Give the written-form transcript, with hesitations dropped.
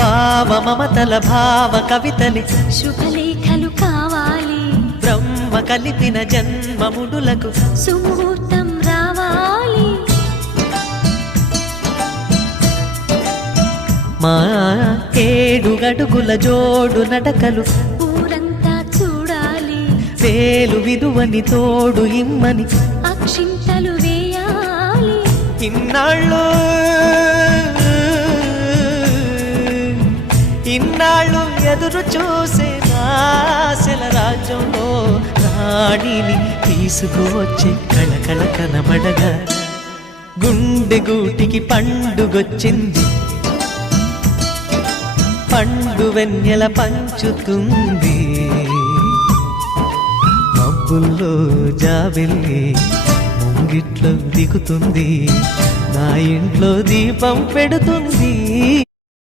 భావ మమతల భావ కవితలి శుభలేఖలు కావాలి, బ్రహ్మ కలిపిన జన్మముడులకు సుముహూర్తం రావాలి. మా 7 అడుగుల జోడు నడకలు ఊరంతా చూడాలి, వేలు విలువని తోడు ఇమ్మని అక్షింతలు వేయాలి. ఇన్నాళ్ళు ఎదురు చూసే ఆశల రాజ్యంలో రాణిని తీసుకువచ్చే కళకళ కనబడగా గుండె గూటికి పండుగొచ్చింది, పండు వెన్నెల పంచుతుంది. మబ్బుల్లో జాబిల్లి ముంగిట్లో దిగుతుంది, నా ఇంట్లో దీపం పెడుతుంది.